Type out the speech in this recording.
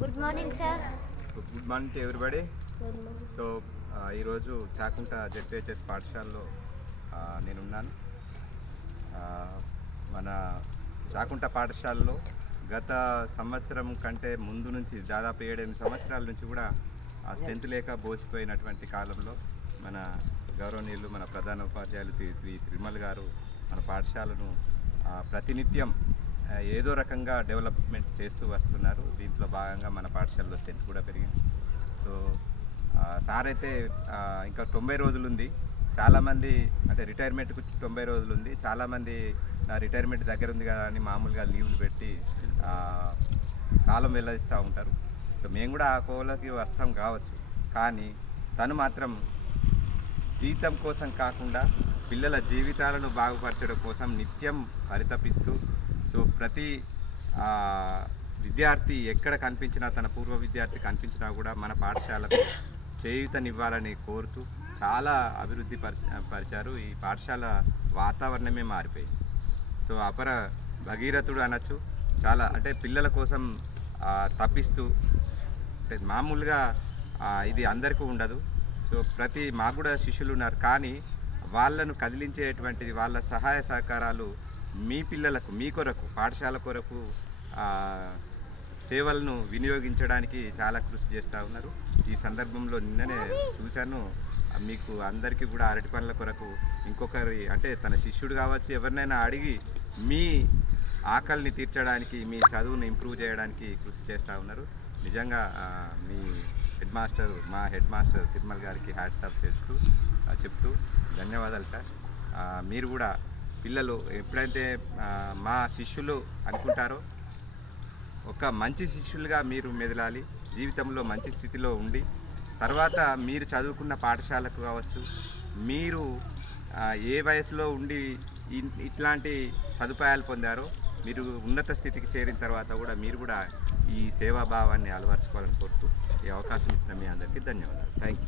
Good morning sir. Good morning to everybody. Good morning. So ఈరోజు Chakunta ZPHS పాఠశాలలో నేనున్నాను. మన చాకుంట పాఠశాలలో గత సంవత్సరం కంటే ముందు నుంచి దాదాపు 7-8 సంవత్సరాల నుంచి కూడా స్ట్రెంత్ లేక బోసిపోయినటువంటి కాలంలో మన గౌరవనీయులు మన ప్రధాన ఉపాధ్యాయులు శ్రీ తిరుమల్ గారు మన పాఠశాలను ప్రతినిత్యం ఏదో రకంగా డెవలప్మెంట్ చేస్తూ వస్తున్నారు. దీంట్లో భాగంగా మన పాఠశాలలో స్ట్రెంత్ కూడా పెరిగింది. సో సార్ అయితే ఇంకా 90 రోజులు ఉంది. చాలామంది అంటే రిటైర్మెంట్కు 90 రోజులు ఉంది. చాలామంది నా రిటైర్మెంట్ దగ్గర ఉంది కదా అని మామూలుగా లీవ్లు పెట్టి కాలం వెల్లడిస్తూ ఉంటారు. సో మేము కూడా ఆ కోవలోకి వస్తాం కావచ్చు, కానీ తను మాత్రం జీతం కోసం కాకుండా పిల్లల జీవితాలను బాగుపరచడం కోసం నిత్యం పరితపిస్తూ సో ప్రతి విద్యార్థి ఎక్కడ కనిపించినా, తన పూర్వ విద్యార్థి కనిపించినా కూడా మన పాఠశాలకు చేయూతనివ్వాలని కోరుతూ చాలా అభివృద్ధి పరిచారు. ఈ పాఠశాల వాతావరణమే మారిపోయింది. సో అపర భగీరథుడు అనొచ్చు. చాలా అంటే పిల్లల కోసం తప్పిస్తూ, అంటే మామూలుగా ఇది అందరికీ ఉండదు. సో మాకు కూడా శిష్యులు ఉన్నారు, కానీ వాళ్ళను కదిలించేటువంటిది వాళ్ళ సహాయ సహకారాలు మీ పిల్లలకు, మీ కొరకు, పాఠశాల కొరకు సేవలను వినియోగించడానికి చాలా కృషి చేస్తూ ఉన్నారు. ఈ సందర్భంలో నిన్ననే చూశాను, మీకు అందరికీ కూడా అరటి పండ్ల కొరకు ఇంకొకరి అంటే తన శిష్యుడు కావచ్చు ఎవరినైనా అడిగి మీ ఆకలిని తీర్చడానికి, మీ చదువును ఇంప్రూవ్ చేయడానికి కృషి చేస్తూ ఉన్నారు. నిజంగా మీ మా హెడ్ మాస్టర్ తిరుమల్ గారికి హ్యాట్స్ ఆఫ్ చెప్తూ ధన్యవాదాలు సార్. మీరు కూడా పిల్లలు ఎప్పుడైతే మా శిష్యులు అనుకుంటారో ఒక మంచి శిష్యులుగా మీరు మెదలాలి, జీవితంలో మంచి స్థితిలో ఉండి తర్వాత మీరు చదువుకున్న పాఠశాలకు కావచ్చు, మీరు ఏ వయసులో ఉండి ఇట్లాంటి సదుపాయాలు పొందారో మీరు ఉన్నత స్థితికి చేరిన తర్వాత కూడా మీరు కూడా ఈ సేవాభావాన్ని అలవరుచుకోవాలని కోరుతూ ఈ అవకాశం ఇచ్చిన మీ అందరికీ ధన్యవాదాలు. Thank you.